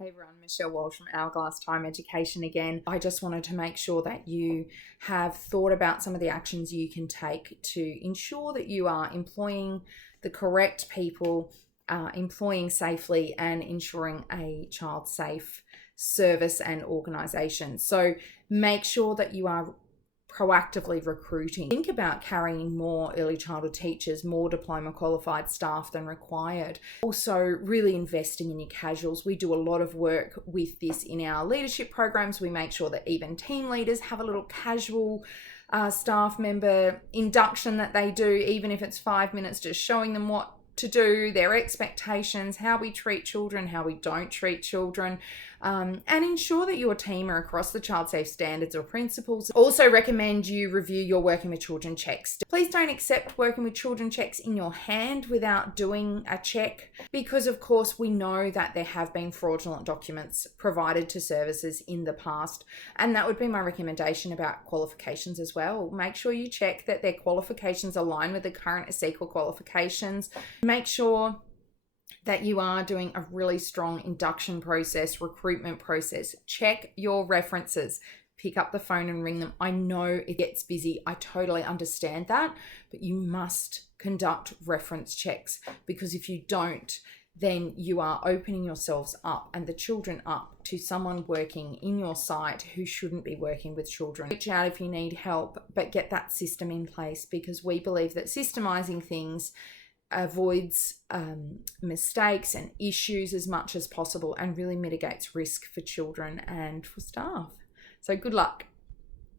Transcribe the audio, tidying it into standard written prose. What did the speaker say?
Hey everyone, Michelle Walsh from Hourglass Time Education again. I just wanted to make sure that you have thought about some of the actions you can take to ensure that you are employing the correct people, employing safely, and ensuring a child-safe service and organisation. So make sure that you are proactively recruiting. Think about carrying more early childhood teachers, more diploma qualified staff than required. Also, really investing in your casuals. We do a lot of work with this in our leadership programs. We make sure that even team leaders have a little casual staff member induction that they do, even if it's 5 minutes, just showing them what to do, their expectations, how we treat children, how we don't treat children, and ensure that your team are across the child safe standards or principles. Also recommend you review your working with children checks. Please don't accept working with children checks in your hand without doing a check, because of course we know that there have been fraudulent documents provided to services in the past, and that would be my recommendation about qualifications as well. Make sure you check that their qualifications align with the current ASEQA qualifications. Make sure that you are doing a really strong induction process, recruitment process. Check your references. Pick up the phone and ring them. I know it gets busy. I totally understand that, but you must conduct reference checks, because if you don't, then you are opening yourselves up and the children up to someone working in your site who shouldn't be working with children. Reach out if you need help, but get that system in place, because we believe that systemizing things avoids mistakes and issues as much as possible and really mitigates risk for children and for staff. So good luck.